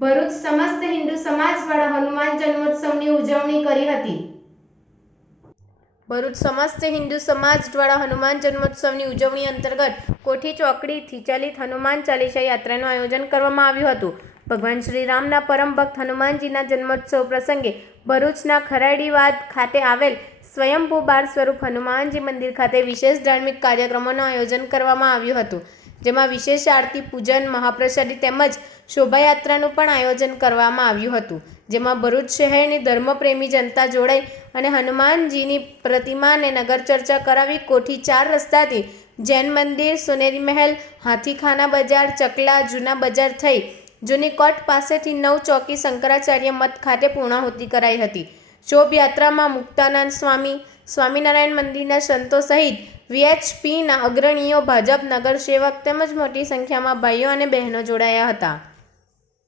ભરૂચ સમસ્ત હિન્દુ સમાજ દ્વારા હનુમાન જન્મોત્સવની ઉજવણી કરી હતી। ભરૂચ સમસ્ત હિન્દુ સમાજ દ્વારા હનુમાન જન્મોત્સવની ઉજવણી અંતર્ગત કોઠી ચોકડીથી ચાલિત હનુમાન ચાલીસા યાત્રાનું આયોજન કરવામાં આવ્યું હતું। ભગવાન શ્રી રામના પરમ ભક્ત હનુમાનજીના જન્મોત્સવ પ્રસંગે ભરૂચના ખરાડીવાદ ખાતે આવેલ સ્વયંભૂ બાળ સ્વરૂપ હનુમાનજી મંદિર ખાતે વિશેષ ધાર્મિક કાર્યક્રમોનું આયોજન કરવામાં આવ્યું હતું, જેમાં વિશેષ આરતી, પૂજન, મહાપ્રસાદી તેમજ શોભાયાત્રાનું પણ આયોજન કરવામાં આવ્યું હતું, જેમાં ભરૂચ શહેરની ધર્મપ્રેમી જનતા જોડાઈ અને હનુમાનજીની પ્રતિમાને નગર ચર્ચા કરાવી કોઠી 4 રસ્તાથી જૈન મંદિર, સોનેરી મહેલ, હાથીખાના બજાર, ચકલા, જૂના બજાર થઈ જૂની કોર્ટ પાસેથી 9 ચોકી શંકરાચાર્ય મઠ ખાતે પૂર્ણાહુતિ કરાઈ હતી। શોભાયાત્રામાં મુક્તાનંદ સ્વામી, સ્વામિનારાયણ મંદિરના સંતો સહિત વીએચપીના અગ્રણીઓ, ભાજપ નગરસેવક તેમજ મોટી સંખ્યામાં ભાઈઓ અને બહેનો જોડાયા હતા।